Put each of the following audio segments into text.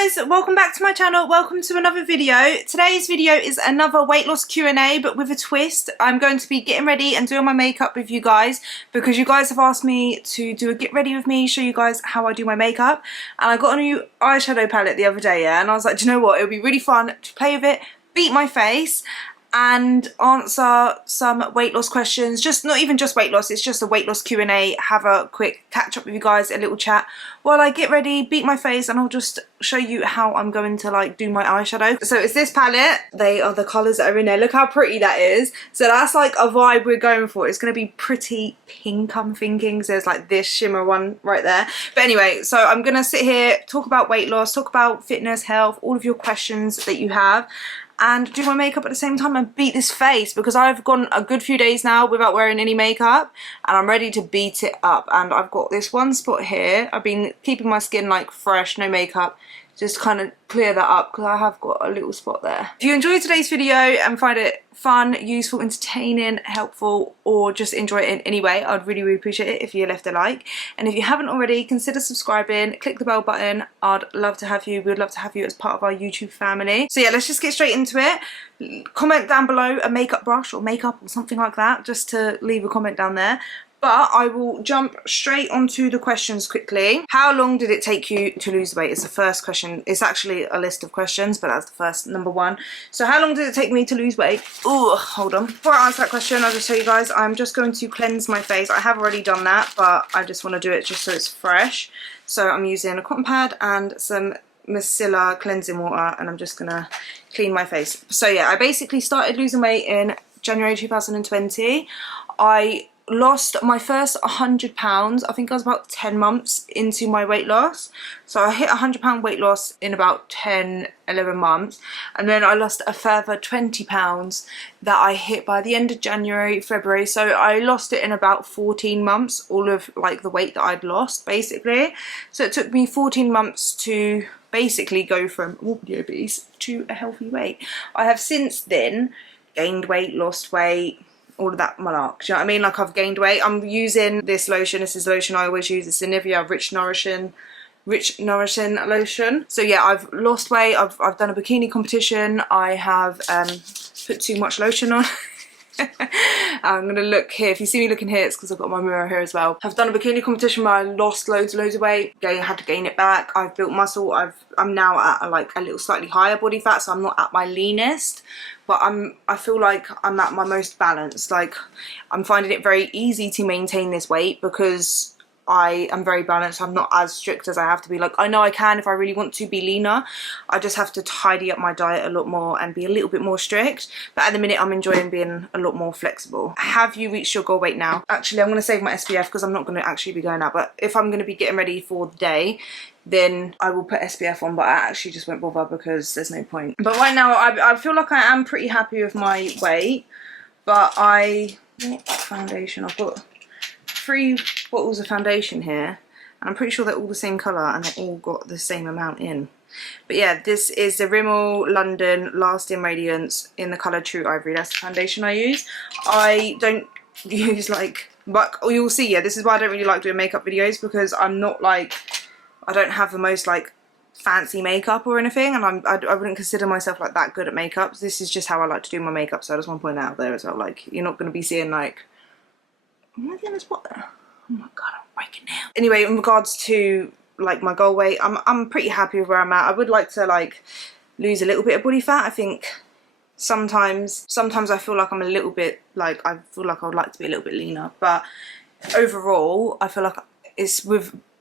guys, welcome back to my channel. Welcome to another video. Today's video is another weight loss Q&A, but with a twist. I'm going to be getting ready and doing my makeup with you guys because you guys have asked me to do a get ready with me, show you guys how I do my makeup. And I got a new eyeshadow palette the other day, yeah, and I was like, do you know what, it would be really fun to play with it, beat my face and answer some weight loss questions. Just not even just weight loss, it's just a weight loss Q&A. Have a quick catch up with you guys, a little chat while I get ready, beat my face, and I'll just show you how I'm going to like do my eyeshadow. So it's this palette. They are the colours that are in there. Look how pretty that is. So that's like a vibe we're going for. It's going to be pretty pink, I'm thinking. So there's like this shimmer one right there. But anyway, so I'm going to sit here, talk about weight loss, talk about fitness, health, all of your questions that you have, and do my makeup at the same time and beat this face because I've gone a good few days now without wearing any makeup and I'm ready to beat it up. And I've got this one spot here. I've been keeping my skin like fresh, no makeup, just kind of clear that up because I have got a little spot there. If you enjoyed today's video and find it fun, useful, entertaining, helpful, or just enjoy it in any way, I'd really appreciate it if you left a like. And if you haven't already, consider subscribing, click the bell button. I'd love to have you. We'd love to have you as part of our YouTube family. So yeah, let's just get straight into it. Comment down below a makeup brush or makeup or something like that, just to leave a comment down there. But I will jump straight onto the questions quickly. How long did it take you to lose weight? Is the first question. It's actually a list of questions, but that's the first, number one. So how long did it take me to lose weight? Oh, hold on. Before I answer that question, I'll just tell you guys, I'm just going to cleanse my face. I have already done that, but I just want to do it just so it's fresh. So I'm using a cotton pad and some micellar cleansing water, and I'm just going to clean my face. So yeah, I basically started losing weight in January 2020. I lost my first 100 pounds. I think I was about 10 months into my weight loss. So I hit 100-pound weight loss in about 10, 11 months. And then I lost a further 20 pounds that I hit by the end of January, February. So I lost it in about 14 months, all of like the weight that I'd lost basically. So it took me 14 months to basically go from morbidly obese to a healthy weight. I have since then gained weight, lost weight, all of that malark. Do you know what I mean? Like, I've gained weight. I'm using this lotion. This is the lotion I always use. It's the Nivea Rich Nourishing lotion. So yeah, I've lost weight. I've done a bikini competition. I have put too much lotion on. I'm gonna look here. If you see me looking here, it's because I've got my mirror here as well. I've done a bikini competition where I lost loads of weight. Had to gain it back. I've built muscle. I'm now at a little slightly higher body fat, so I'm not at my leanest, but I feel like I'm at my most balanced. Like, I'm finding it very easy to maintain this weight because I am very balanced. I'm not as strict as I have to be. Like, I know I can if I really want to be leaner. I just have to tidy up my diet a lot more and be a little bit more strict. But at the minute, I'm enjoying being a lot more flexible. Have you reached your goal weight now? Actually, I'm going to save my SPF because I'm not going to actually be going out. But if I'm going to be getting ready for the day, then I will put SPF on, but I actually just won't bother because there's no point. But right now, I feel like I am pretty happy with my weight. But what foundation? I've got 3 bottles of foundation here, and I'm pretty sure they're all the same colour and they all got the same amount in. But yeah, this is the Rimmel London Lasting Radiance in the colour True Ivory. That's the foundation I use. I don't use but you'll see, yeah, this is why I don't really like doing makeup videos, because I'm not like, I don't have the most like fancy makeup or anything, and I wouldn't consider myself like that good at makeup. This is just how I like to do my makeup, so I just want to point that out there as well. Like, you're not going to be seeing like, am I getting this spot there? Oh my god, I'm breaking down. Anyway, in regards to like my goal weight, I'm pretty happy with where I'm at. I would like to like lose a little bit of body fat. I think sometimes I feel like I'm a little bit like, I feel like I would like to be a little bit leaner, but overall I feel like it's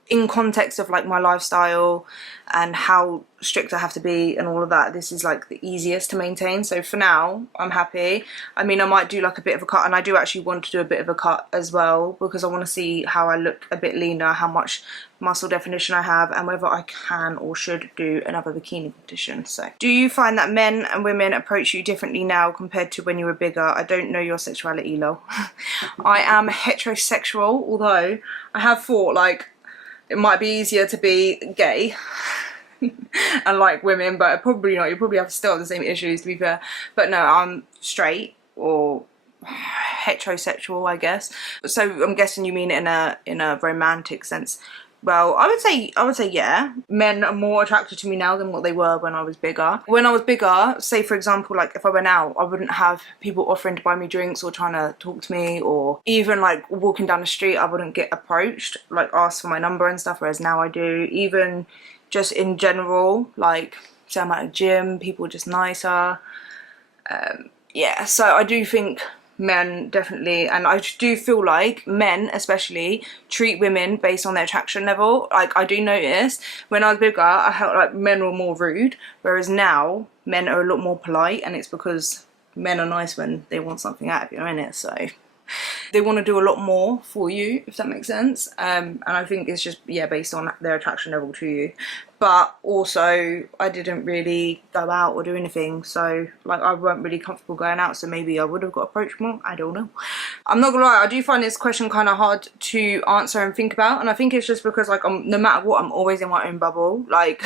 in context of like my lifestyle and how strict I have to be and all of that, this is like the easiest to maintain. So for now, I'm happy. I mean, I might do like a bit of a cut, and I do actually want to do a bit of a cut as well because I want to see how I look a bit leaner, how much muscle definition I have, and whether I can or should do another bikini competition. So, do you find that men and women approach you differently now compared to when you were bigger? I don't know your sexuality, lol. I am heterosexual, although I have thought like it might be easier to be gay and like women, but probably not. You probably have still have the same issues, to be fair. But no, I'm straight or heterosexual, I guess. So I'm guessing you mean in a romantic sense. Well, I would say yeah. Men are more attracted to me now than what they were when I was bigger. When I was bigger, say for example, like if I went out, I wouldn't have people offering to buy me drinks or trying to talk to me, or even like walking down the street, I wouldn't get approached, like asked for my number and stuff, whereas now I do. Even just in general, like say I'm at a gym, people are just nicer. Yeah, so I do think men definitely, and I do feel like men especially treat women based on their attraction level. Like I do notice when I was bigger, I felt like men were more rude, whereas now men are a lot more polite, and it's because men are nice when they want something out of you, innit? So they want to do a lot more for you, if that makes sense. And I think it's just, yeah, based on their attraction level to you. But also, I didn't really go out or do anything, so like I weren't really comfortable going out, so maybe I would have got approached more. I don't know. I'm not gonna lie, I do find this question kind of hard to answer and think about, and I think it's just because like no matter what, I'm always in my own bubble. Like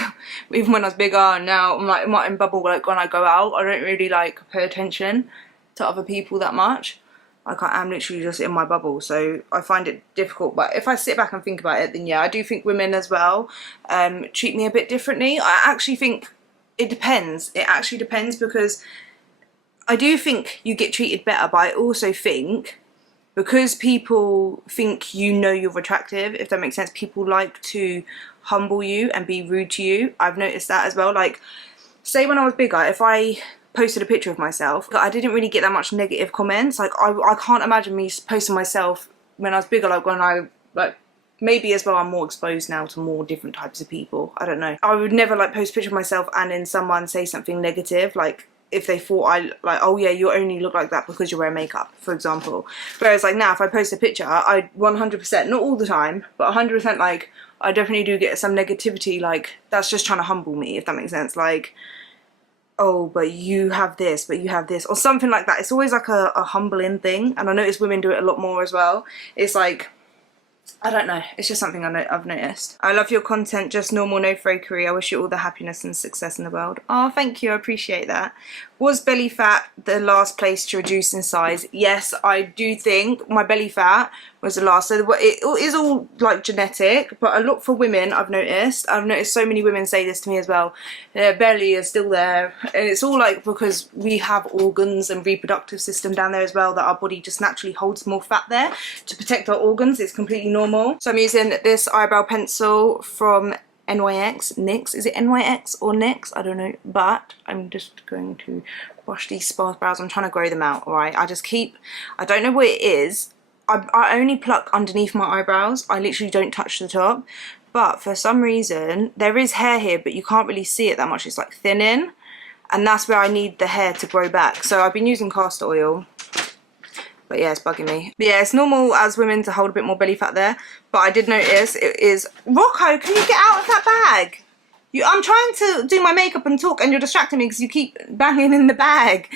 even when I was bigger, and now I'm like in my own bubble. Like when I go out, I don't really like pay attention to other people that much. Like I am literally just in my bubble, so I find it difficult. But if I sit back and think about it, then yeah, I do think women as well treat me a bit differently. I actually think it depends. It actually depends, because I do think you get treated better, but I also think because people think you know you're attractive, if that makes sense, people like to humble you and be rude to you. I've noticed that as well. Like say when I was bigger, if I posted a picture of myself, I didn't really get that much negative comments. Like I can't imagine me posting myself when I was bigger, like when I like, maybe as well I'm more exposed now to more different types of people, I don't know. I would never like post a picture of myself and then someone say something negative, like if they thought I like, oh yeah, you only look like that because you're wearing makeup, for example. Whereas like now if I post a picture, I 100%, not all the time, but 100% like I definitely do get some negativity, like that's just trying to humble me, if that makes sense. Like, oh, but you have this, but you have this, or something like that. It's always like a humbling thing, and I notice women do it a lot more as well. It's like, I don't know, it's just something I've noticed. I love your content, just normal, no fakery. I wish you all the happiness and success in the world. Oh, thank you, I appreciate that. Was belly fat the last place to reduce in size? Yes, I do think my belly fat was the last. So it is all like genetic, but a lot for women, I've noticed so many women say this to me as well. Their belly is still there, and it's all like because we have organs and reproductive system down there as well, that our body just naturally holds more fat there to protect our organs. It's completely normal. So I'm using this eyebrow pencil from NYX. Is it NYX or NYX? I don't know, but I'm just going to brush these sparse brows. I'm trying to grow them out, alright? I don't know what it is. I only pluck underneath my eyebrows. I literally don't touch the top. But for some reason, there is hair here, but you can't really see it that much. It's like thinning. And that's where I need the hair to grow back. So I've been using castor oil. But yeah, it's bugging me. But yeah, it's normal as women to hold a bit more belly fat there. But I did notice it is... Rocco, can you get out of that bag? I'm trying to do my makeup and talk, and you're distracting me because you keep banging in the bag.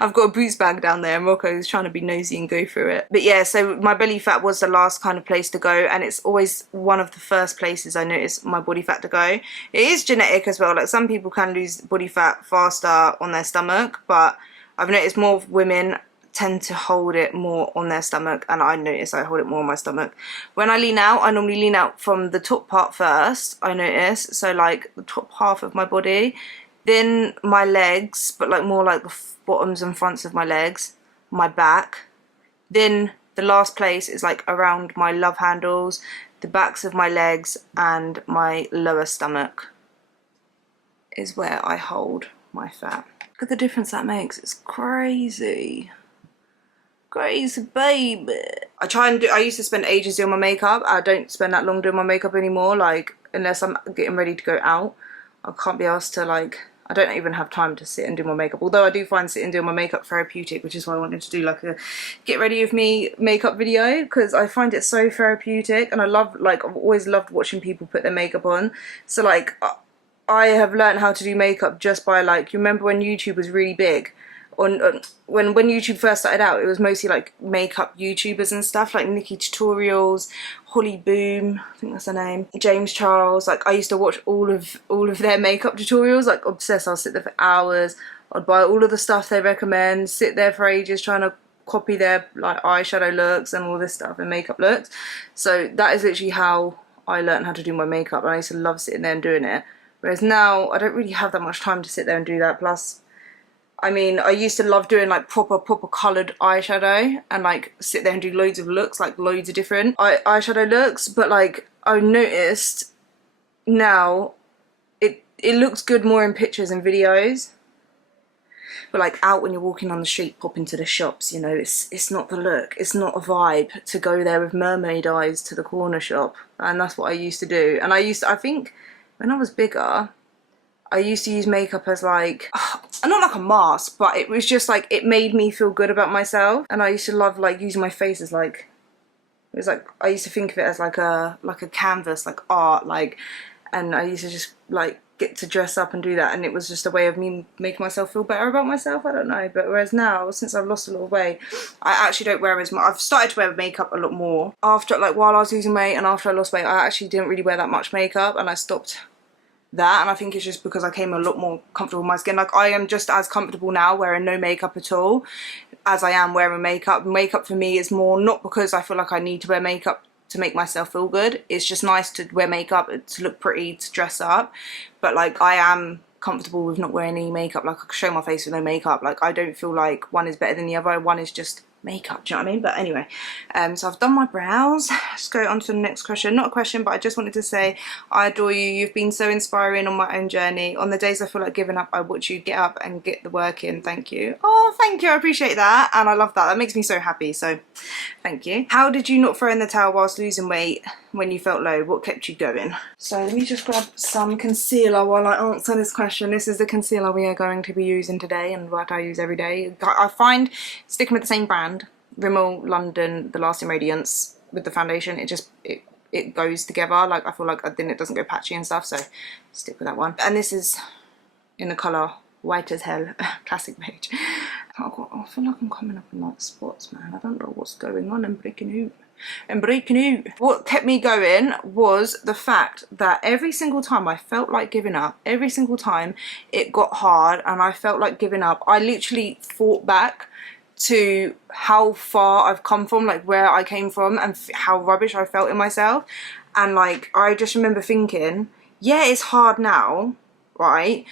I've got a boots bag down there, and Rocco's trying to be nosy and go through it. But yeah, so my belly fat was the last kind of place to go, and it's always one of the first places I notice my body fat to go. It is genetic as well. Like some people can lose body fat faster on their stomach, but I've noticed more women tend to hold it more on their stomach, and I notice I hold it more on my stomach. When I lean out, I normally lean out from the top part first, I notice, so like the top half of my body, then my legs, but like more like the bottoms and fronts of my legs, my back, then the last place is like around my love handles, the backs of my legs, and my lower stomach is where I hold my fat. Look at the difference that makes, it's crazy. Crazy baby. I used to spend ages doing my makeup. I don't spend that long doing my makeup anymore, like unless I'm getting ready to go out. I can't be asked to like, I don't even have time to sit and do my makeup, although I do find sitting doing my makeup therapeutic, which is why I wanted to do like a get ready with me makeup video, because I find it so therapeutic, and I love, like I've always loved watching people put their makeup on. So like I have learned how to do makeup just by like, you remember when YouTube was really big? When YouTube first started out, it was mostly like makeup YouTubers and stuff, like Nikki Tutorials, Holly Boom, I think that's her name, James Charles. Like I used to watch all of their makeup tutorials, like obsessed. I'll sit there for hours. I'd buy all of the stuff they recommend, sit there for ages trying to copy their like eyeshadow looks and all this stuff and makeup looks. So that is literally how I learned how to do my makeup, and I used to love sitting there and doing it. Whereas now I don't really have that much time to sit there and do that. Plus, I mean, I used to love doing like proper coloured eyeshadow and like sit there and do loads of looks, like loads of different eyeshadow looks. But like I noticed now it looks good more in pictures and videos. But like out when you're walking on the street, pop into the shops, you know, it's not the look, it's not a vibe to go there with mermaid eyes to the corner shop. And that's what I used to do. And I think when I was bigger, I used to use makeup as like, not like a mask, but it was just like, it made me feel good about myself. And I used to love like using my face as like, it was like, I used to think of it as like a canvas, like art, like, and I used to just like get to dress up and do that, and it was just a way of me making myself feel better about myself. I don't know. But whereas now, since I've lost a lot of weight, I actually don't wear as much. I've started to wear makeup a lot more after, like, while I was losing weight and after I lost weight. I actually didn't really wear that much makeup, and I stopped that. And I think it's just because I came a lot more comfortable with my skin. Like, I am just as comfortable now wearing no makeup at all as I am wearing makeup. Makeup for me is more not because I feel like I need to wear makeup to make myself feel good. It's just nice to wear makeup, to look pretty, to dress up. But like, I am comfortable with not wearing any makeup. Like, I can show my face with no makeup. Like, I don't feel like one is better than the other. One is just makeup, do you know what I mean? But anyway, so I've done my brows. Let's go on to the next question. Not a question, but I just wanted to say I adore you. You've been so inspiring on my own journey. On the days I feel like giving up, I watch you get up and get the work in. Thank you. Oh, thank you. I appreciate that, and I love that. That makes me so happy, so thank you. How did you not throw in the towel whilst losing weight when you felt low? What kept you going? So let me just grab some concealer while I answer this question. This is the concealer we are going to be using today and what I use every day. I find sticking with the same brand, Rimmel London The Lasting Radiance, with the foundation, it goes together. Like, I feel like then it doesn't go patchy and stuff, so stick with that one. And this is in the colour White as Hell, classic beige. I feel like I'm coming up in like spots, man. I don't know what's going on. I'm breaking out. What kept me going was the fact that every single time I felt like giving up, every single time it got hard and I felt like giving up, I literally fought back to how far I've come from, like where I came from, and how rubbish I felt in myself. And like, I just remember thinking, yeah, it's hard now, right?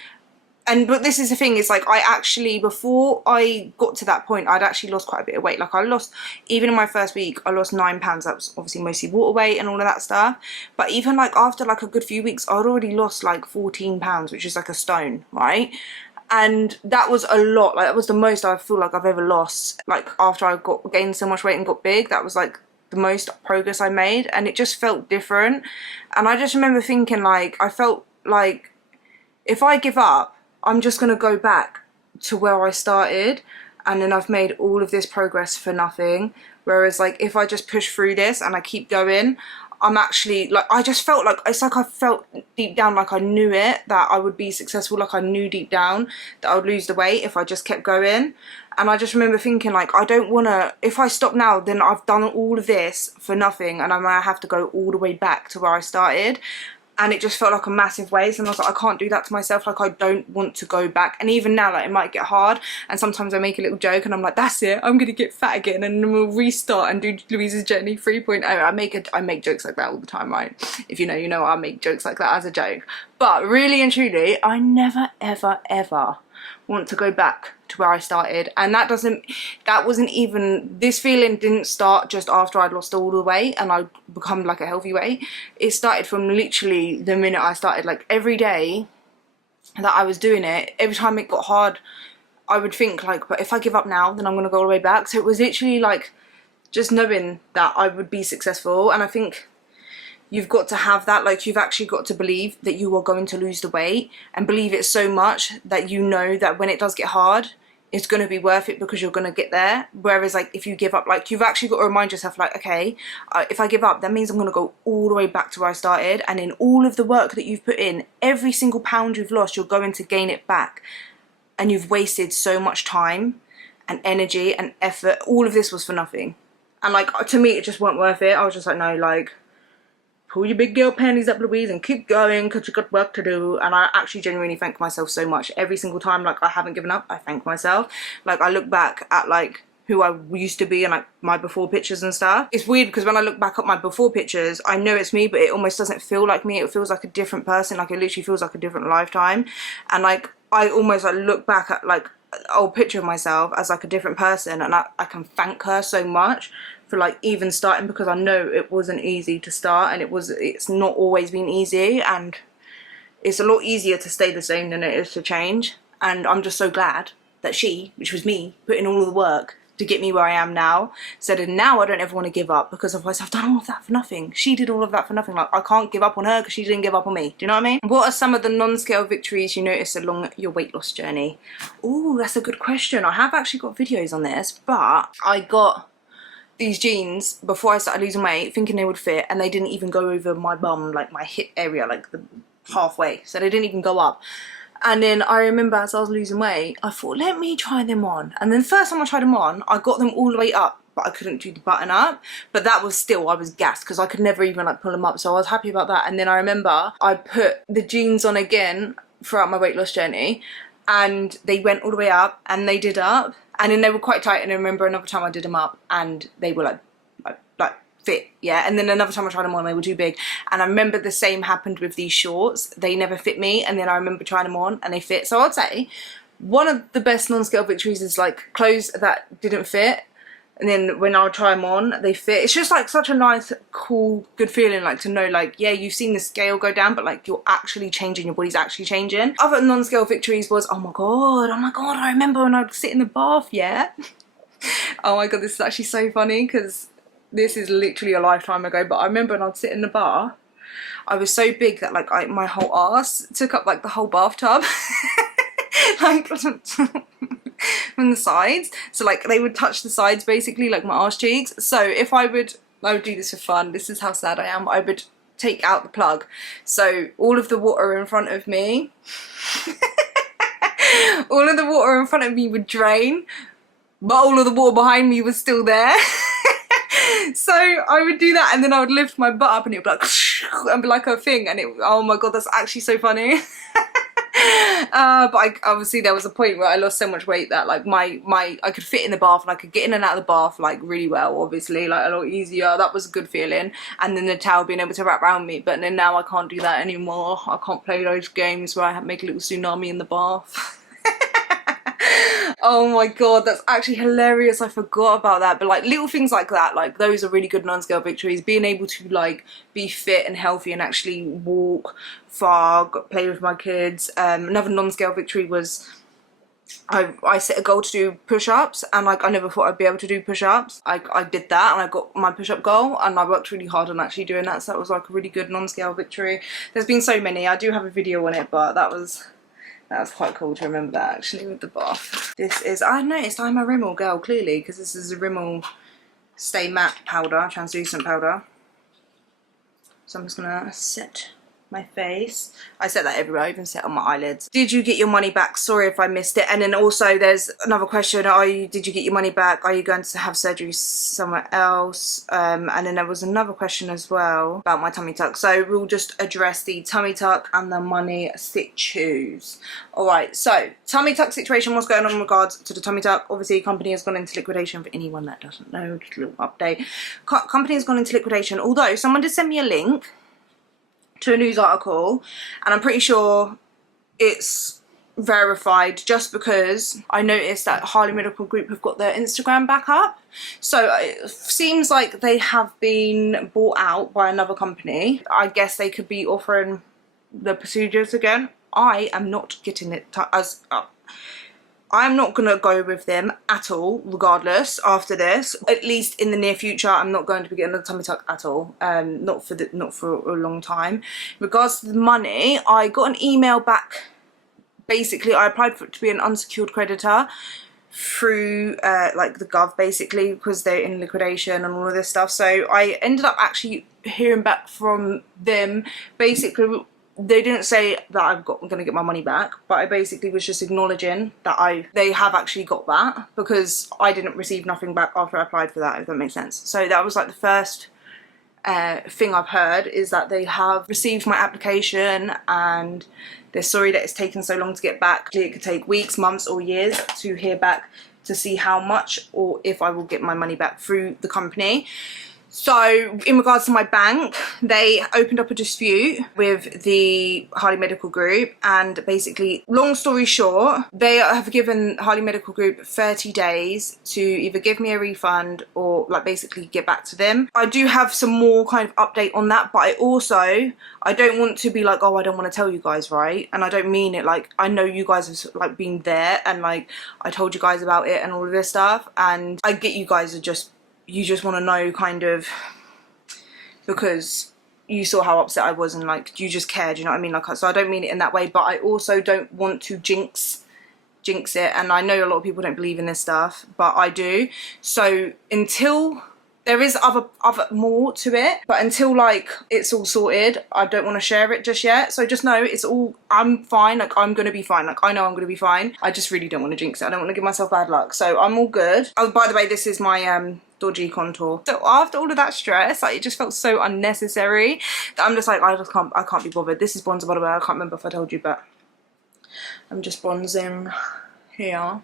But this is the thing, is like, I actually, before I got to that point, I'd actually lost quite a bit of weight. Like, I lost, even in my first week, I lost 9 pounds. That was obviously mostly water weight and all of that stuff. But even like after like a good few weeks, I'd already lost like 14 pounds, which is like a stone, right? And that was a lot. Like, that was the most I feel like I've ever lost. Like, after I gained so much weight and got big, that was like the most progress I made, and it just felt different. And I just remember thinking, like, I felt like if I give up, I'm just gonna go back to where I started, and then I've made all of this progress for nothing. Whereas like, if I just push through this and I keep going, I'm actually like, I just felt like, it's like I felt deep down like I knew it, that I would be successful. Like, I knew deep down that I would lose the weight if I just kept going. And I just remember thinking, like, I don't want to, if I stop now, then I've done all of this for nothing, and I might have to go all the way back to where I started. And it just felt like a massive waste, and I was like, I can't do that to myself. Like, I don't want to go back. And even now, like, it might get hard, and sometimes I make a little joke and I'm like, that's it, I'm gonna get fat again, and then we'll restart and do Louise's Journey 3.0. I make jokes like that all the time, right? If you know, you know, I make jokes like that as a joke. But really and truly, I never ever ever want to go back to where I started. And that wasn't even, this feeling didn't start just after I'd lost all the weight and I'd become like a healthy weight. It started from literally the minute I started. Like, every day that I was doing it, every time it got hard, I would think like, but if I give up now, then I'm gonna go all the way back. So it was literally like just knowing that I would be successful. And I think you've got to have that, like, you've actually got to believe that you are going to lose the weight, and believe it so much that you know that when it does get hard, it's going to be worth it, because you're going to get there. Whereas like, if you give up, like, you've actually got to remind yourself, like, okay, if I give up, that means I'm going to go all the way back to where I started, and in all of the work that you've put in, every single pound you've lost, you're going to gain it back. And you've wasted so much time and energy and effort. All of this was for nothing. And like, to me, it just weren't worth it. I was just like, no, like, pull your big girl panties up, Louise, and keep going, because you've got work to do. And I actually genuinely thank myself so much. Every single time, like, I haven't given up, I thank myself. Like, I look back at, like, who I used to be and like my before pictures and stuff. It's weird because when I look back at my before pictures, I know it's me, but it almost doesn't feel like me. It feels like a different person. Like it literally feels like a different lifetime. And like I almost like look back at like an old picture of myself as like a different person, and I can thank her so much for like even starting, because I know it wasn't easy to start, and it's not always been easy, and it's a lot easier to stay the same than it is to change. And I'm just so glad that she, which was me, put in all of the work to get me where I am now, so that now I don't ever want to give up, because otherwise I've done all of that for nothing. She did all of that for nothing. Like I can't give up on her because she didn't give up on me. Do you know what I mean? What are some of the non-scale victories you noticed along your weight loss journey? Oh, that's a good question. I have actually got videos on this, but I got these jeans before I started losing weight thinking they would fit, and they didn't even go over my bum, like my hip area, like the halfway, so they didn't even go up. And then I remember as I was losing weight, I thought, let me try them on. And then the first time I tried them on, I got them all the way up, but I couldn't do the button up. But that was still, I was gassed because I could never even like pull them up. So I was happy about that. And then I remember I put the jeans on again throughout my weight loss journey, and they went all the way up and they did up. And then they were quite tight. And I remember another time I did them up and they were like fit, yeah. And then another time I tried them on, they were too big. And I remember the same happened with these shorts. They never fit me, and then I remember trying them on and they fit. So I'd say one of the best non-scale victories is like clothes that didn't fit, and then when I try them on, they fit. It's just like such a nice, cool, good feeling, like to know like, yeah, you've seen the scale go down, but like you're actually changing, your body's actually changing. Other non-scale victories was, oh my god, I remember when I'd sit in the bath, yeah. Oh my god, this is actually so funny because this is literally a lifetime ago, but I remember when I'd sit in the bath, I was so big that like my whole arse took up like the whole bathtub. Like from the sides, so like they would touch the sides basically, like my arse cheeks. So if I would do this for fun, this is how sad I am, I would take out the plug, so all of the water in front of me all of the water in front of me would drain, but all of the water behind me was still there. So I would do that, and then I would lift my butt up and it would be like and be like a thing, and oh my god, that's actually so funny. But obviously there was a point where I lost so much weight that like I could fit in the bath, and I could get in and out of the bath like really well, obviously, like a lot easier. That was a good feeling. And then the towel being able to wrap around me, but then now I can't do that anymore. I can't play those games where I make a little tsunami in the bath. Oh my god, that's actually hilarious. I forgot about that. But like little things like that, like those are really good non-scale victories. Being able to like be fit and healthy and actually walk far, play with my kids. Another non-scale victory was I set a goal to do push-ups, and like I never thought I'd be able to do push-ups. I did that, and I got my push-up goal, and I worked really hard on actually doing that. So that was like a really good non-scale victory. There's been so many. I do have a video on it, but that was quite cool to remember that actually with the bath. This is, I noticed I'm a Rimmel girl clearly, because this is a Rimmel Stay Matte powder, translucent powder. So I'm just gonna set my face. I set that everywhere, I even set on my eyelids. Did you get your money back? Sorry if I missed it. And then also there's another question, did you get your money back? Are you going to have surgery somewhere else? And then there was another question as well about my tummy tuck. So we'll just address the tummy tuck and the money situations. Alright, so tummy tuck situation, what's going on in regards to the tummy tuck? Obviously company has gone into liquidation. For anyone that doesn't know, just a little update. Company has gone into liquidation, although someone did send me a link to a news article, and I'm pretty sure it's verified, just because I noticed that Harley Medical Group have got their Instagram back up. So it seems like they have been bought out by another company. I guess they could be offering the procedures again. I am not getting it I'm not gonna go with them at all, regardless. After this, at least in the near future, I'm not going to be getting a tummy tuck at all. Not for a long time. In regards to the money, I got an email back. Basically, I applied for it to be an unsecured creditor through like the Gov, basically, because they're in liquidation and all of this stuff. So I ended up actually hearing back from them. Basically, they didn't say that I'm gonna get my money back, but I basically was just acknowledging that they have actually got that, because I didn't receive nothing back after I applied for that, if that makes sense. So that was like the first thing I've heard, is that they have received my application and they're sorry that it's taken so long to get back. It could take weeks, months or years to hear back to see how much or if I will get my money back through the company. So in regards to my bank, they opened up a dispute with the Harley Medical Group, and basically, long story short, they have given Harley Medical Group 30 days to either give me a refund or like basically get back to them. I do have some more kind of update on that, but I don't want to be like, oh, I don't want to tell you guys, right? And I don't mean it like, I know you guys have like been there and like I told you guys about it and all of this stuff, and I get you guys are just, you just want to know kind of because you saw how upset I was and like you just cared, you know what I mean? Like, so I don't mean it in that way, but I also don't want to jinx it, and I know a lot of people don't believe in this stuff, but I do. So until there is other more to it, but until like it's all sorted, I don't want to share it just yet. So just know it's all, I'm fine, like I'm gonna be fine, like I know I'm gonna be fine. I just really don't want to jinx it. I don't want to give myself bad luck, so I'm all good. Oh, by the way, this is my dodgy contour. So after all of that stress, like it just felt so unnecessary that I'm just like, I can't be bothered. This is bronzer, by the way. I can't remember if I told you, but I'm just bronzing here.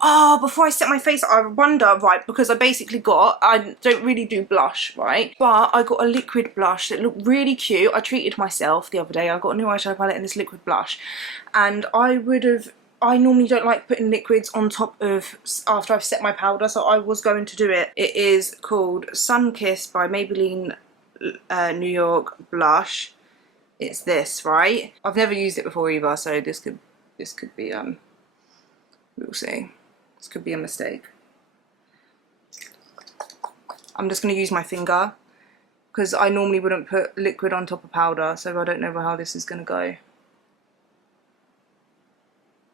Oh, before I set my face, I wonder, right, because I don't really do blush, right, but I got a liquid blush that looked really cute. I treated myself the other day. I got a new eyeshadow palette and this liquid blush, and I normally don't like putting liquids on top of after I've set my powder, so I was going to do it. It is called Sun Kiss by Maybelline New York Blush. It's this, right? I've never used it before either, so this could be we'll see. This could be a mistake. I'm just going to use my finger because I normally wouldn't put liquid on top of powder, so I don't know how this is going to go.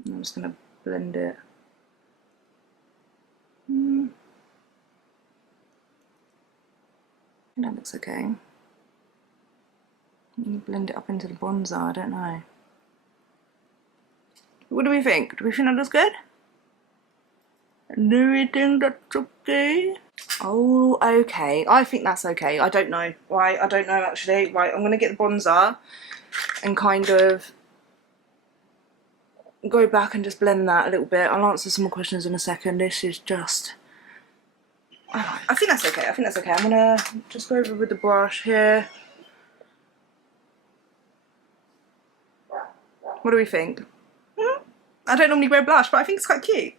I'm just going to blend it. That looks okay. Blend it up into the bronzer, I don't know. What do we think? Do we think that looks good? Do we think that's okay? Oh, okay. I think that's okay. I don't know. Right, I don't know actually. Right, I'm going to get the bronzer and kind of go back and just blend that a little bit. I'll answer some more questions in a second. This is just, I think that's okay. I think that's okay. I'm gonna just go over with the brush here. What do we think? I don't normally wear blush, but I think it's quite cute.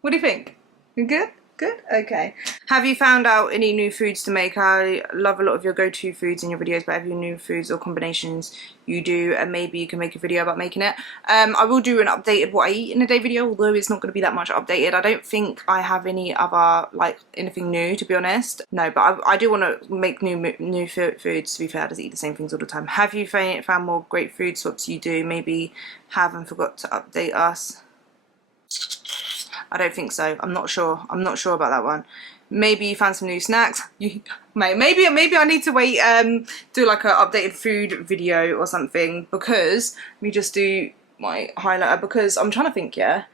What do you think? You good? Good? Okay. Have you found out any new foods to make? I love a lot of your go-to foods in your videos, but have you new foods or combinations you do, and maybe you can make a video about making it? I will do an updated what I eat in a day video, although it's not going to be that much updated. I don't think I have any other, like, anything new, to be honest. No, but I do want to make new foods, to be fair. I just eat the same things all the time. Have you found more great food swaps you do? Maybe have and forgot to update us. I don't think so. I'm not sure. I'm not sure about that one. Maybe you found some new snacks. Maybe I need to wait do like an updated food video or something, because let me just do my highlighter, because I'm trying to think. Yeah,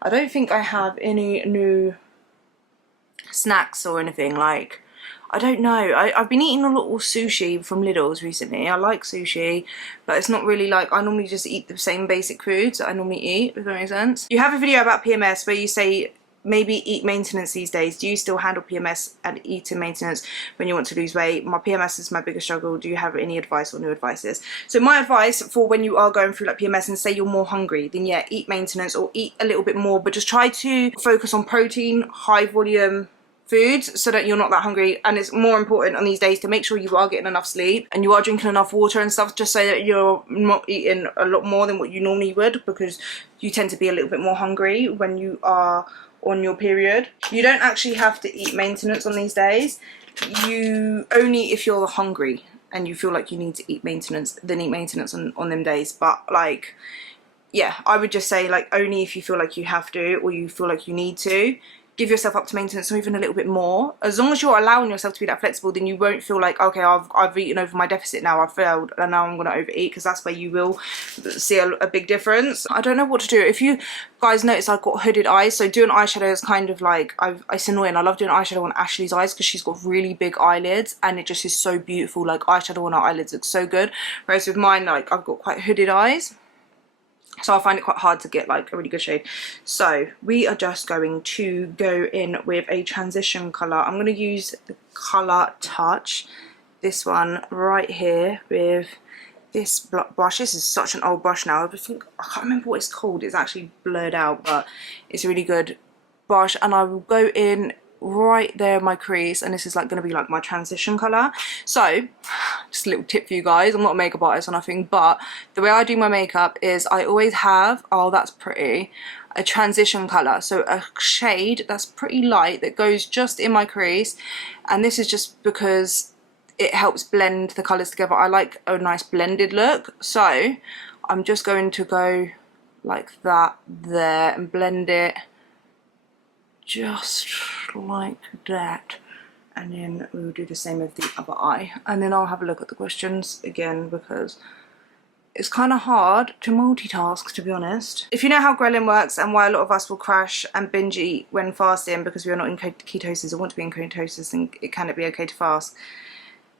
I don't think I have any new snacks or anything. Like, I don't know. I've been eating a lot of sushi from Lidl's recently. I like sushi, but it's not really like, I normally just eat the same basic foods that I normally eat, if that makes sense. You have a video about PMS where you say maybe eat maintenance these days. Do you still handle PMS and eating maintenance when you want to lose weight? My PMS is my biggest struggle. Do you have any advice or new advices? So my advice for when you are going through like PMS and say you're more hungry, then yeah, eat maintenance or eat a little bit more, but just try to focus on protein, high volume foods so that you're not that hungry. And it's more important on these days to make sure you are getting enough sleep and you are drinking enough water and stuff, just so that you're not eating a lot more than what you normally would, because you tend to be a little bit more hungry when you are on your period. You don't actually have to eat maintenance on these days. You only, if you're hungry and you feel like you need to eat maintenance, then eat maintenance on them days. But like, yeah, I would just say like only if you feel like you have to or you feel like you need to. Give yourself up to maintenance or even a little bit more. As long as you're allowing yourself to be that flexible, then you won't feel like, okay, I've eaten over my deficit now, I've failed, and now I'm going to overeat, because that's where you will see a big difference. I don't know what to do. If you guys notice, I've got hooded eyes, so doing eyeshadow is kind of like, it's annoying. I love doing eyeshadow on Ashley's eyes because she's got really big eyelids and it just is so beautiful. Like, eyeshadow on her eyelids looks so good. Whereas with mine, like, I've got quite hooded eyes. So I find it quite hard to get like a really good shade. So we are just going to go in with a transition colour. I'm going to use the colour Touch, this one right here, with this brush. This is such an old brush now. I can't remember what it's called. It's actually blurred out, but it's a really good brush. And I will go in right there in my crease, and this is like going to be like my transition colour. So just a little tip for you guys, I'm not a makeup artist or nothing, but the way I do my makeup is I always have, oh that's pretty, a transition colour, so a shade that's pretty light that goes just in my crease. And this is just because it helps blend the colours together. I like a nice blended look, so I'm just going to go like that there and blend it just like that, and then we will do the same with the other eye, and then I'll have a look at the questions again because it's kind of hard to multitask, to be honest. If you know how ghrelin works and why a lot of us will crash and binge eat when fasting because we are not in ketosis or want to be in ketosis, then can it be okay to fast?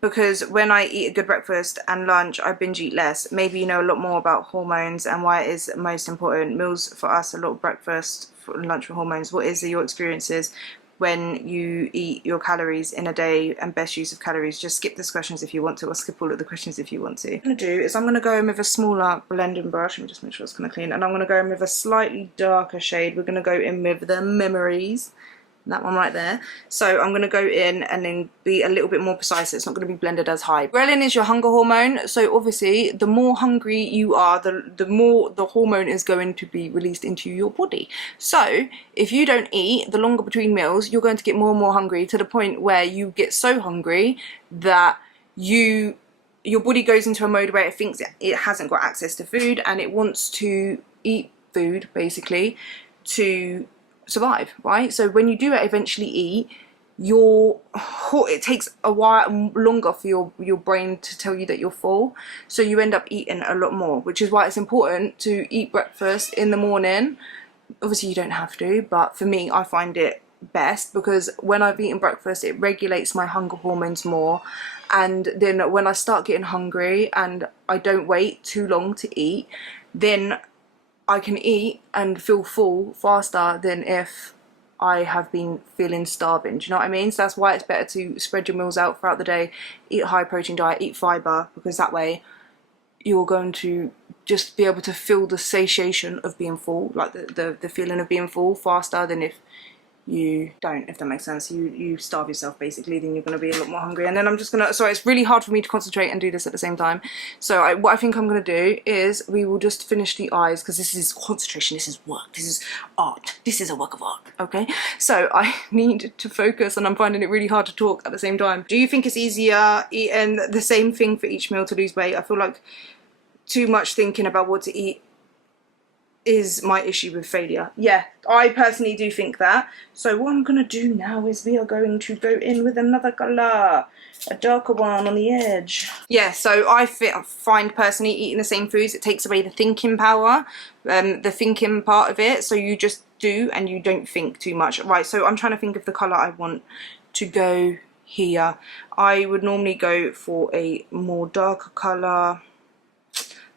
Because when I eat a good breakfast and lunch, I binge eat less. Maybe you know a lot more about hormones and why it is most important. Meals for us, a lot of breakfast, for lunch for hormones. What is your experiences when you eat your calories in a day and best use of calories? Just skip these questions if you want to, or skip all of the questions if you want to. What I'm going to do is I'm going to go in with a smaller blending brush. Let me just make sure it's kind of clean. And I'm going to go in with a slightly darker shade. We're going to go in with the Memories. That one right there. So I'm going to go in and then be a little bit more precise. So it's not going to be blended as high. Ghrelin is your hunger hormone, so obviously the more hungry you are, the more the hormone is going to be released into your body. So if you don't eat, the longer between meals, you're going to get more and more hungry, to the point where you get so hungry that your body goes into a mode where it thinks it hasn't got access to food, and it wants to eat food basically to survive, right? So when you do eventually eat, it takes a while longer for your brain to tell you that you're full, so you end up eating a lot more, which is why it's important to eat breakfast in the morning. Obviously you don't have to, but for me, I find it best because when I've eaten breakfast, it regulates my hunger hormones more, and then when I start getting hungry and I don't wait too long to eat, then I can eat and feel full faster than if I have been feeling starving. Do you know what I mean? So that's why it's better to spread your meals out throughout the day, eat a high protein diet, eat fibre, because that way you're going to just be able to feel the satiation of being full, like the feeling of being full faster than if you don't, if that makes sense. You starve yourself basically, then you're going to be a lot more hungry. And then I'm just gonna, sorry, it's really hard for me to concentrate and do this at the same time, so what I think I'm going to do is we will just finish the eyes, because this is concentration, this is work, this is art, this is a work of art, okay? So I need to focus, and I'm finding it really hard to talk at the same time. Do you think it's easier eating the same thing for each meal to lose weight? I feel like too much thinking about what to eat is my issue with failure. Yeah, I personally do think that. So what I'm gonna do now is we are going to go in with another colour, a darker one on the edge. Yeah, so I find personally eating the same foods, it takes away the thinking power, the thinking part of it, so you just do and you don't think too much. Right, so I'm trying to think of the colour I want to go here. I would normally go for a more darker colour.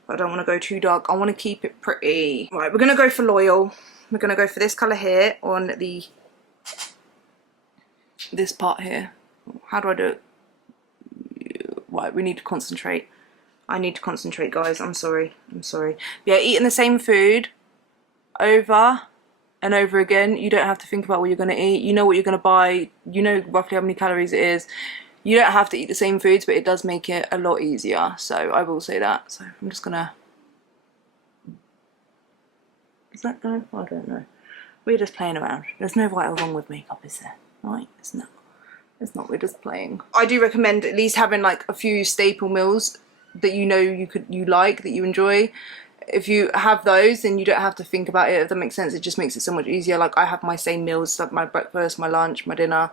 I don't want to go too dark. I want to keep it pretty. Right, we're going to go for Loyal. We're going to go for this colour here on this part here. How do I do it? Right, we need to concentrate. I need to concentrate, guys. I'm sorry. I'm sorry. Yeah, eating the same food over and over again. You don't have to think about what you're going to eat. You know what you're going to buy. You know roughly how many calories it is. You don't have to eat the same foods, but it does make it a lot easier. So I will say that. So I'm just gonna. Is that going? I don't know. We're just playing around. There's no right or wrong with makeup, is there? Right? It's not. It's not. We're just playing. I do recommend at least having like a few staple meals that you know you like, that you enjoy. If you have those, then you don't have to think about it. If that makes sense, it just makes it so much easier. Like I have my same meals, like my breakfast, my lunch, my dinner.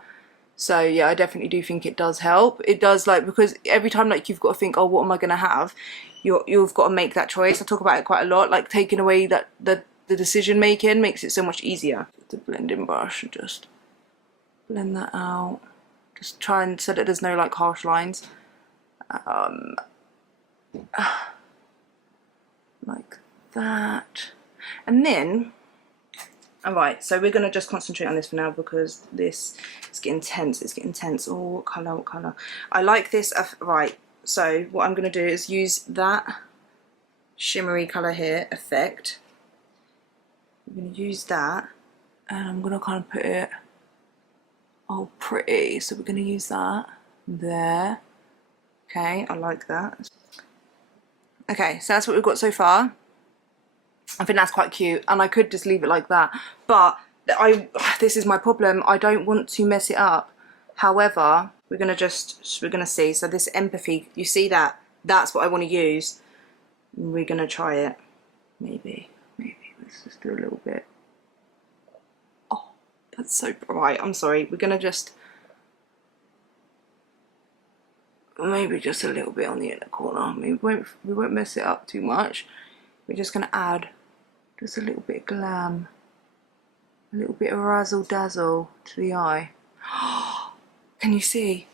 So yeah, I definitely do think it does help. It does, like, because every time like you've got to think, oh, what am I gonna have? You've got to make that choice. I talk about it quite a lot. Like taking away that the decision making makes it so much easier. The blending brush, just blend that out. Just try and so that there's no like harsh lines. Like that. And then, alright, so we're going to just concentrate on this for now because this is getting tense. It's getting tense. Oh, what colour, what colour? I like this. Right, so what I'm going to do is use that shimmery colour here, Effect. I'm going to use that and I'm going to kind of put it, oh, pretty. So we're going to use that there. Okay, I like that. Okay, so that's what we've got so far. I think that's quite cute, and I could just leave it like that, but this is my problem. I don't want to mess it up. However, we're gonna see. So this empathy, you see that? That's what I want to use. We're gonna try it. Maybe. Let's just do a little bit. Oh, that's so bright. I'm sorry. We're gonna just maybe just a little bit on the inner corner. I mean, we won't mess it up too much. We're just gonna add just a little bit of glam, a little bit of razzle dazzle to the eye. Can you see?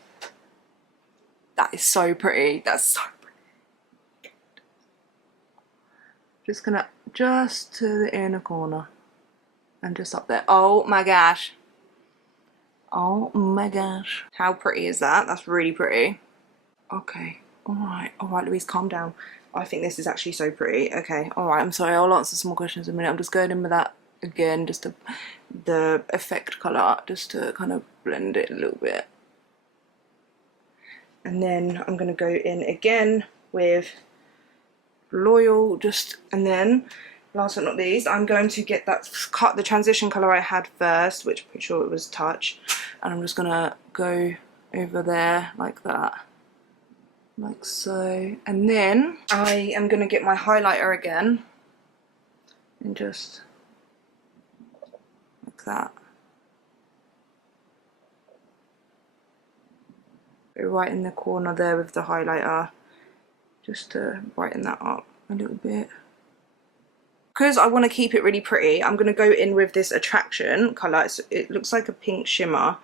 That is so pretty. That's so pretty. Just gonna just to the inner corner and just up there. Oh my gosh. Oh my gosh. How pretty is that? That's really pretty. Okay. Alright, Louise, calm down. I think this is actually so pretty. Okay, alright, I'm sorry, I'll answer some more questions in a minute. I'm just going in with that again, just the Effect colour, just to kind of blend it a little bit. And then I'm going to go in again with Loyal, and then, last but not least, I'm going to get the transition colour I had first, which I'm pretty sure it was Touch, and I'm just going to go over there like that. Like so, and then I am going to get my highlighter again and just like that. Go right in the corner there with the highlighter just to brighten that up a little bit. Because I want to keep it really pretty, I'm going to go in with this Attraction colour. It looks like a pink shimmer.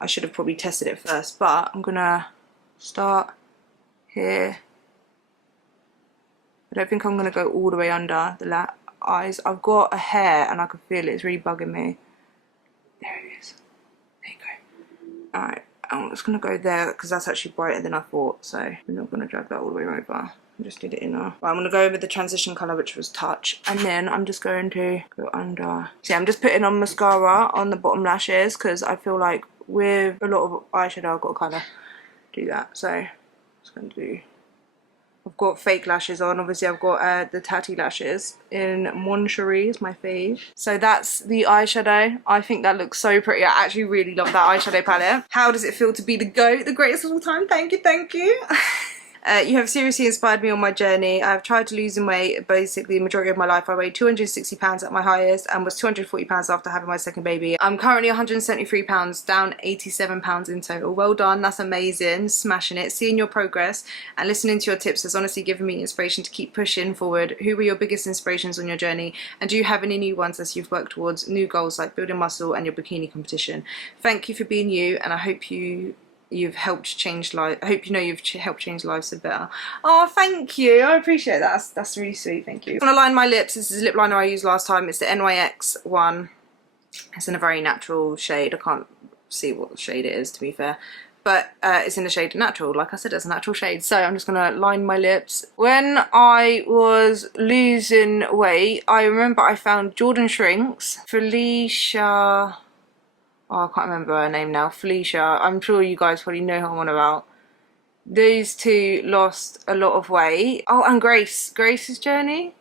I should have probably tested it first, but I'm going to start here. I don't think I'm going to go all the way under the eyes. I've got a hair and I can feel it. It's really bugging me. There it is. There you go. Alright, I'm just going to go there because that's actually brighter than I thought. So I'm not going to drag that all the way over. I just did it inner. Right, I'm going to go over the transition colour, which was Touch. And then I'm just going to go under. See, I'm just putting on mascara on the bottom lashes because I feel like with a lot of eyeshadow I've got to kind of do that. So going to do. I've got fake lashes on. Obviously I've got the tatty lashes in Mon Cherie is my fave. So that's the eyeshadow. I think that looks so pretty. I actually really love that eyeshadow palette. How does it feel to be the GOAT, the greatest of all time? Thank you. You have seriously inspired me on my journey. I've tried to lose weight basically the majority of my life. I weighed 260 pounds at my highest and was 240 pounds after having my second baby. I'm currently 173 pounds, down 87 pounds in total. Well done, that's amazing, smashing it. Seeing your progress and listening to your tips has honestly given me inspiration to keep pushing forward. Who were your biggest inspirations on your journey, and do you have any new ones as you've worked towards new goals like building muscle and your bikini competition? Thank you for being you, and I hope you've helped change lives. I hope you know you've helped change lives for better. Oh, thank you. I appreciate that. That's really sweet. Thank you. I'm gonna line my lips. This is a lip liner I used last time. It's the NYX one. It's in a very natural shade. I can't see what shade it is, to be fair, but it's in the shade Natural. Like I said, it's a natural shade. So I'm just gonna line my lips. When I was losing weight, I remember I found Jordan Shrinks, Felicia. Oh, I can't remember her name now. Felicia. I'm sure you guys probably know who I'm on about. These two lost a lot of weight. Oh, and Grace's Journey.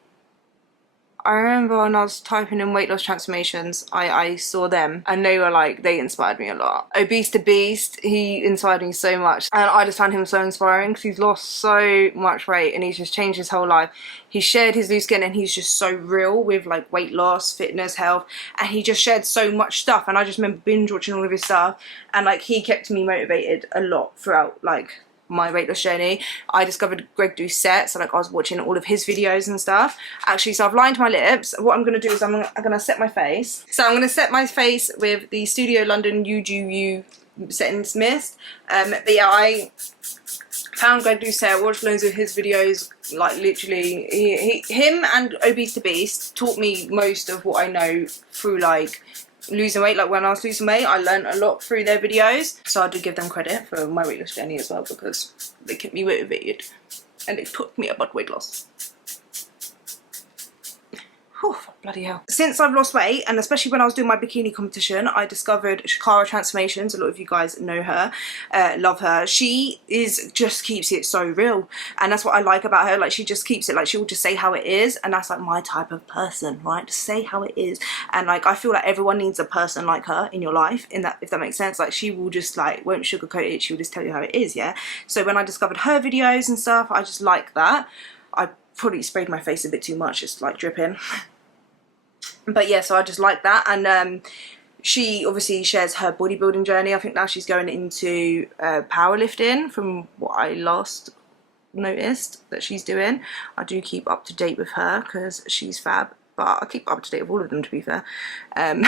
I remember when I was typing in weight loss transformations, I saw them and they were like, they inspired me a lot. Obese to Beast, he inspired me so much, and I just found him so inspiring because he's lost so much weight and he's just changed his whole life. He shared his loose skin and he's just so real with like weight loss, fitness, health, and he just shared so much stuff, and I just remember binge watching all of his stuff, and like he kept me motivated a lot throughout like my weight loss journey. I discovered Greg Doucette, so like I was watching all of his videos and stuff. Actually, so I've lined my lips. What I'm going to do is I'm gonna set my face. So I'm going to set my face with the Studio London You Do You Setting Mist. But yeah, Found Greg Doucet, watched loads of his videos, like literally, him and Obese the Beast taught me most of what I know through like losing weight. Like when I was losing weight, I learned a lot through their videos. So I do give them credit for my weight loss journey as well, because they kept me motivated and they taught me about weight loss. Whew, bloody hell. Since I've lost weight, and especially when I was doing my bikini competition, I discovered Shakara Transformations. A lot of you guys know her, love her. She just keeps it so real, and that's what I like about her. Like, she just keeps it, like, she will just say how it is, and that's like my type of person, right? Just say how it is. And like, I feel like everyone needs a person like her in your life, if that makes sense. Like, she will just like, won't sugarcoat it, she will just tell you how it is, yeah? So when I discovered her videos and stuff, I just like that. I probably sprayed my face a bit too much, it's like dripping. But yeah, so I just like that. And she obviously shares her bodybuilding journey. I think now she's going into powerlifting, from what I last noticed that she's doing. I do keep up to date with her because she's fab, but I keep up to date with all of them, to be fair. I'm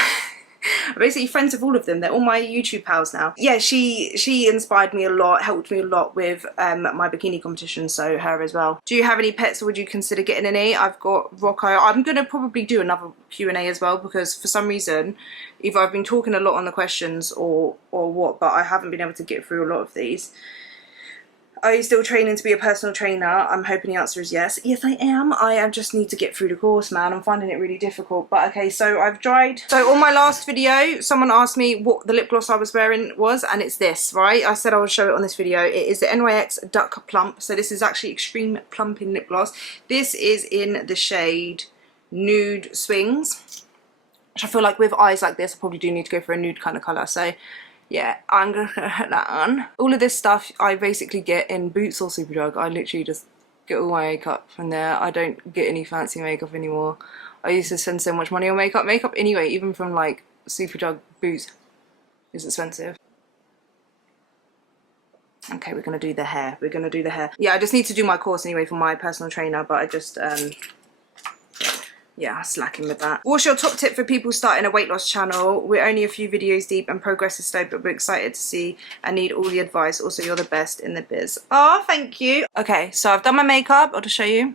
basically friends with all of them. They're all my YouTube pals now. Yeah, she inspired me a lot, helped me a lot with my bikini competition, so her as well. Do you have any pets, or would you consider getting any? I've got Rocco. I'm gonna probably do another Q&A as well, because for some reason either I've been talking a lot on the questions or what, but I haven't been able to get through a lot of these. Are you still training to be a personal trainer? I'm hoping the answer is yes. Yes, I am. I just need to get through the course, man. I'm finding it really difficult. But okay, so I've tried. So on my last video, someone asked me what the lip gloss I was wearing was, and it's this, right? I said I would show it on this video. It is the NYX Duck Plump. So this is actually extreme plumping lip gloss. This is in the shade Nude Swings, which I feel like with eyes like this, I probably do need to go for a nude kind of colour. So yeah, I'm gonna put that on. All of this stuff I basically get in Boots or Superdrug. I literally just get all my makeup from there. I don't get any fancy makeup anymore. I used to spend so much money on makeup. Makeup anyway, even from like Superdrug, Boots is expensive. Okay, we're gonna do the hair. We're gonna do the hair. Yeah, I just need to do my course anyway for my personal trainer, but I just yeah, slacking with that. What's your top tip for people starting a weight loss channel? We're only a few videos deep and progress is slow, but we're excited to see and need all the advice. Also, you're the best in the biz. Oh, thank you. Okay, so I've done my makeup. I'll just show you.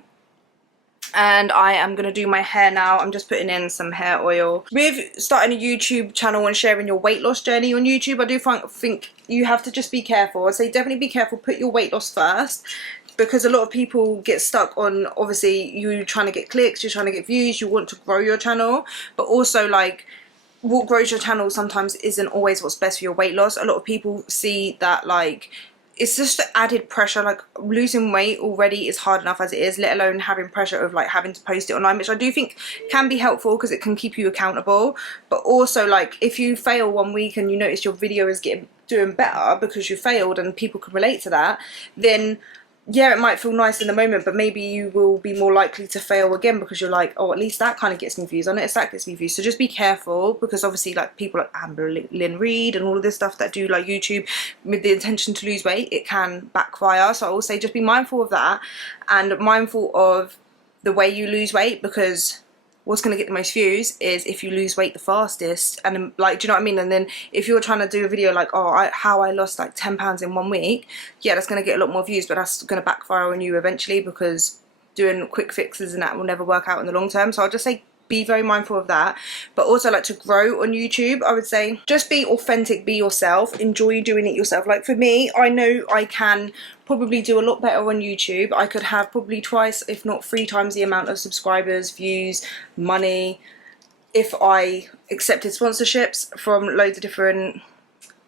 And I am going to do my hair now. I'm just putting in some hair oil. With starting a YouTube channel and sharing your weight loss journey on YouTube, I do think you have to just be careful. I'd say definitely be careful. Put your weight loss first, because a lot of people get stuck on, obviously, you trying to get clicks, you're trying to get views, you want to grow your channel, but also like what grows your channel sometimes isn't always what's best for your weight loss. A lot of people see that like it's just the added pressure. Like, losing weight already is hard enough as it is, let alone having pressure of like having to post it online, which I do think can be helpful because it can keep you accountable. But also, like, if you fail one week and you notice your video is doing better because you failed and people can relate to that, then yeah, it might feel nice in the moment, but maybe you will be more likely to fail again because you're like, oh, at least that kind of gets me views. I noticed that gets me views. So just be careful, because obviously like people like Amber Lynn Reid and all of this stuff that do like YouTube with the intention to lose weight, it can backfire. So I will say just be mindful of that and mindful of the way you lose weight, because what's going to get the most views is if you lose weight the fastest. And like, do you know what I mean? And then if you're trying to do a video like, oh, how I lost like 10 pounds in 1 week, yeah, that's going to get a lot more views, but that's going to backfire on you eventually, because doing quick fixes and that will never work out in the long term. So I'll just say be very mindful of that. But also, like, to grow on YouTube, I would say just be authentic, be yourself, enjoy doing it yourself. Like for me, I know I can probably do a lot better on YouTube. I could have probably twice, if not 3 times the amount of subscribers, views, money, if I accepted sponsorships from loads of different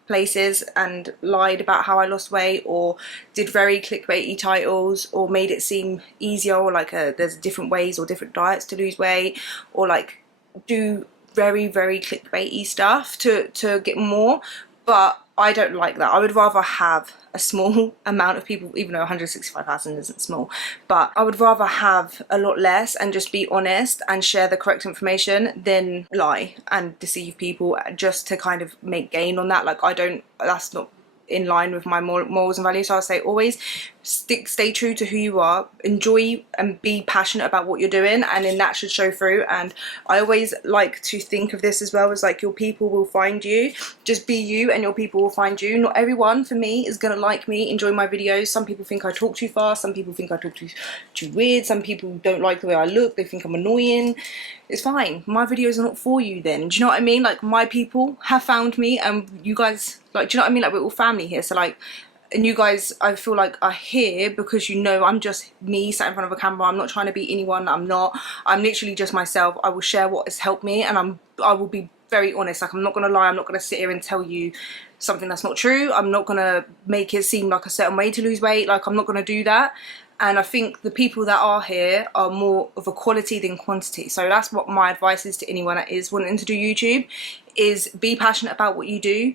places and lied about how I lost weight, or did very clickbaity titles, or made it seem easier, or like there's different ways or different diets to lose weight, or like do very clickbaity stuff to get more. But I don't like that. I would rather have a small amount of people, even though 165,000 isn't small, but I would rather have a lot less and just be honest and share the correct information than lie and deceive people just to kind of make gain on that. Like, that's not in line with my morals and values. So I say always stay true to who you are, enjoy and be passionate about what you're doing, and then that should show through. And I always like to think of this as well as like, your people will find you. Just be you and your people will find you. Not everyone for me is gonna like me, enjoy my videos. Some people think I talk too fast, some people think I talk too weird, some people don't like the way I look, they think I'm annoying. It's fine, my videos are not for you then. Do you know what I mean? Like, my people have found me, and you guys, like, do you know what I mean? Like, we're all family here. So like, and you guys, I feel like, are here because you know I'm just me sat in front of a camera. I'm not trying to be anyone. I'm literally just myself. I will share what has helped me, and I will be very honest. Like, I'm not gonna lie. I'm not gonna sit here and tell you something that's not true. I'm not gonna make it seem like a certain way to lose weight. Like, I'm not gonna do that. And I think the people that are here are more of a quality than quantity. So that's what my advice is to anyone that is wanting to do YouTube, is be passionate about what you do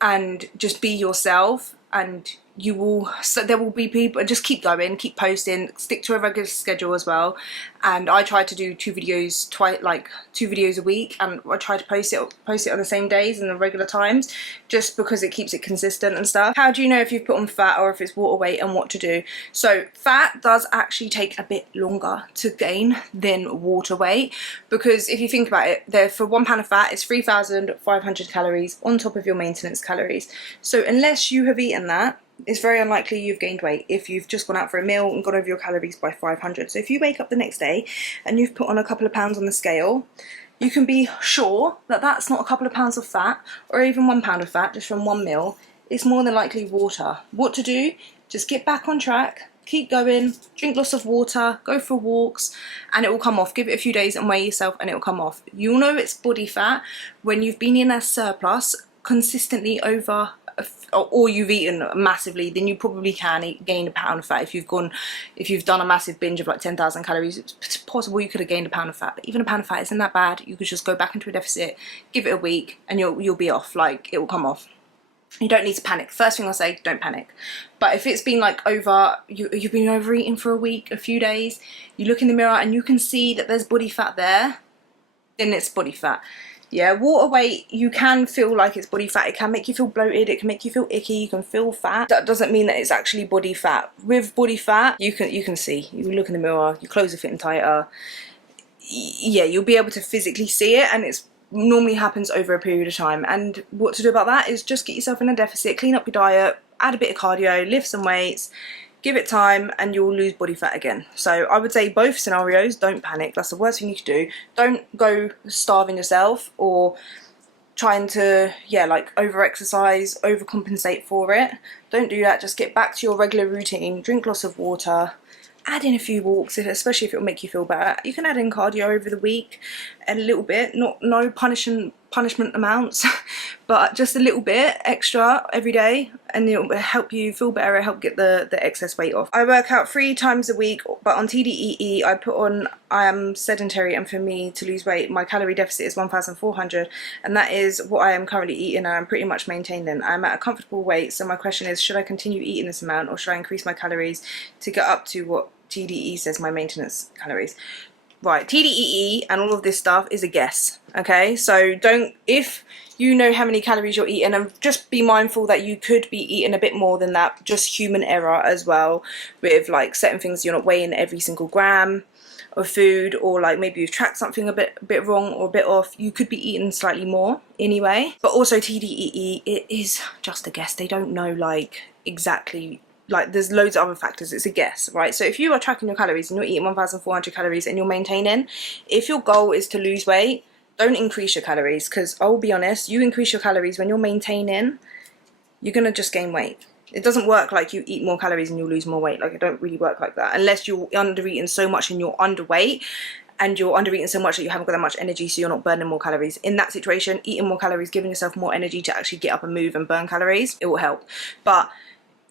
and just be yourself. And you will, so there will be people, just keep going, keep posting, stick to a regular schedule as well. And I try to do two videos a week, and I try to post it on the same days and the regular times, just because it keeps it consistent and stuff. How do you know if you've put on fat or if it's water weight, and what to do? So fat does actually take a bit longer to gain than water weight, because if you think about it, there, for 1 pound of fat is 3,500 calories on top of your maintenance calories. So unless you have eaten that, it's very unlikely you've gained weight if you've just gone out for a meal and gone over your calories by 500. So if you wake up the next day and you've put on a couple of pounds on the scale, you can be sure that that's not a couple of pounds of fat or even 1 pound of fat just from one meal. It's more than likely water. What to do? Just get back on track, keep going, drink lots of water, go for walks, and it will come off. Give it a few days and weigh yourself and it will come off. You'll know it's body fat when you've been in a surplus consistently over, or you've eaten massively. Then you probably can gain a pound of fat. If you've done a massive binge of like 10,000 calories, it's possible you could have gained a pound of fat. But even a pound of fat isn't that bad. You could just go back into a deficit, give it a week, and you'll be off. Like, it will come off. You don't need to panic. First thing I'll say, don't panic. But if it's been like you've been overeating for a week, a few days, you look in the mirror and you can see that there's body fat there, then it's body fat. Yeah, water weight, you can feel like it's body fat. It can make you feel bloated, it can make you feel icky, you can feel fat. That doesn't mean that it's actually body fat. With body fat, you can see. You look in the mirror, your clothes are fitting tighter. Yeah, you'll be able to physically see it, and it's normally happens over a period of time. And what to do about that is just get yourself in a deficit, clean up your diet, add a bit of cardio, lift some weights, give it time, and you'll lose body fat again. So I would say both scenarios, don't panic. That's the worst thing you could do. Don't go starving yourself or trying to, yeah, like over-exercise, overcompensate for it. Don't do that. Just get back to your regular routine, drink lots of water, add in a few walks, especially if it will make you feel better. You can add in cardio over the week a little bit, no punishment amounts, but just a little bit extra every day, and it'll help you feel better. It'll help get the excess weight off. I work out 3 times a week, but on TDEE I am sedentary, and for me to lose weight, my calorie deficit is 1,400, and that is what I am currently eating, and I'm pretty much maintaining. I'm at a comfortable weight, so my question is, should I continue eating this amount, or should I increase my calories to get up to what TDE says my maintenance calories? Right, TDEE and all of this stuff is a guess, okay? So if you know how many calories you're eating, and just be mindful that you could be eating a bit more than that, just human error as well, with like certain things. You're not weighing every single gram of food, or like maybe you've tracked something a bit wrong or a bit off. You could be eating slightly more anyway. But also TDEE, it is just a guess. They don't know like exactly. Like, there's loads of other factors. It's a guess, right? So if you are tracking your calories and you're eating 1,400 calories and you're maintaining, if your goal is to lose weight, don't increase your calories, because I'll be honest, you increase your calories when you're maintaining, you're gonna just gain weight. It doesn't work like you eat more calories and you'll lose more weight. Like, it don't really work like that, unless you're under-eating so much and you're underweight, and you're under-eating so much that you haven't got that much energy, so you're not burning more calories. In that situation, eating more calories, giving yourself more energy to actually get up and move and burn calories, it will help. But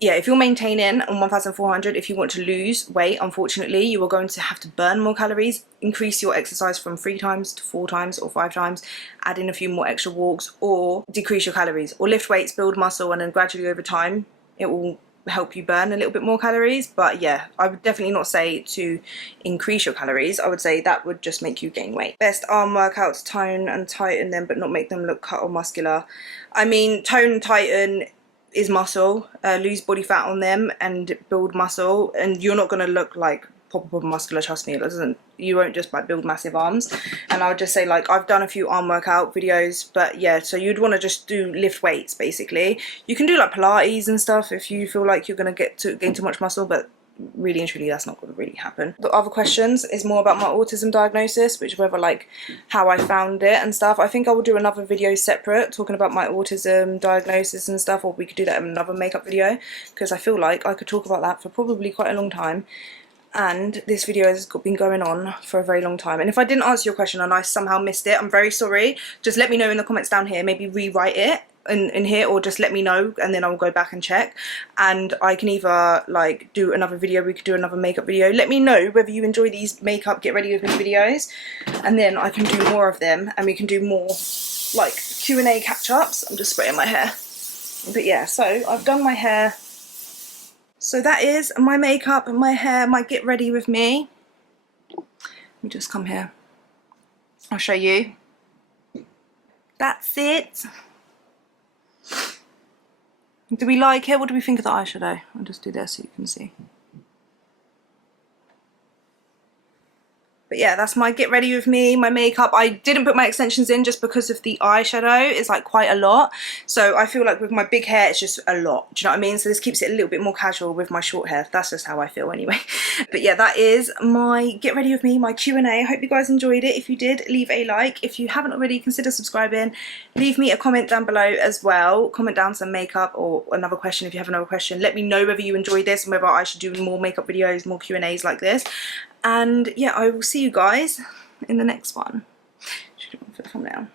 yeah, if you're maintaining on 1,400, if you want to lose weight, unfortunately, you are going to have to burn more calories, increase your exercise from 3 times to 4 times or 5 times, add in a few more extra walks, or decrease your calories, or lift weights, build muscle, and then gradually over time, it will help you burn a little bit more calories. But yeah, I would definitely not say to increase your calories. I would say that would just make you gain weight. Best arm workouts: tone and tighten them, but not make them look cut or muscular. I mean, tone and tighten, is muscle, lose body fat on them and build muscle, and you're not going to look like proper muscular, trust me. It doesn't, you won't just like build massive arms. And I would just say, like, I've done a few arm workout videos, but yeah, so you'd want to just do lift weights basically. You can do like Pilates and stuff if you feel like you're going to gain too much muscle, but really and truly that's not going to really happen. The other questions is more about my autism diagnosis, which whether like how I found it and stuff. I think I will do another video separate talking about my autism diagnosis and stuff, or we could do that in another makeup video, because I feel like I could talk about that for probably quite a long time, and this video has been going on for a very long time. And if I didn't answer your question and I somehow missed it, I'm very sorry. Just let me know in the comments down here, maybe rewrite it in here, or just let me know and then I'll go back and check, and I can either like do another video, we could do another makeup video. Let me know whether you enjoy these makeup get ready with me videos, and then I can do more of them and we can do more like Q&A catch-ups. I'm just spraying my hair, but yeah, so I've done my hair. So that is my makeup and my hair, my get ready with me. Let me just come here, I'll show you. That's it. Do we like it? What do we think of the eyeshadow? I'll just do this so you can see. But yeah, that's my get ready with me, my makeup. I didn't put my extensions in just because of the eyeshadow. It's like quite a lot. So I feel like with my big hair, it's just a lot. Do you know what I mean? So this keeps it a little bit more casual with my short hair. That's just how I feel anyway. But yeah, that is my get ready with me, my Q&A. I hope you guys enjoyed it. If you did, leave a like. If you haven't already, consider subscribing. Leave me a comment down below as well. Comment down some makeup or another question if you have another question. Let me know whether you enjoyed this and whether I should do more makeup videos, more Q&As like this. And yeah, I will see you guys in the next one. Should I put the thumbnail?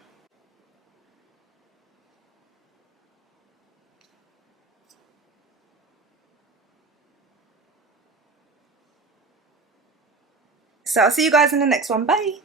So I'll see you guys in the next one. Bye.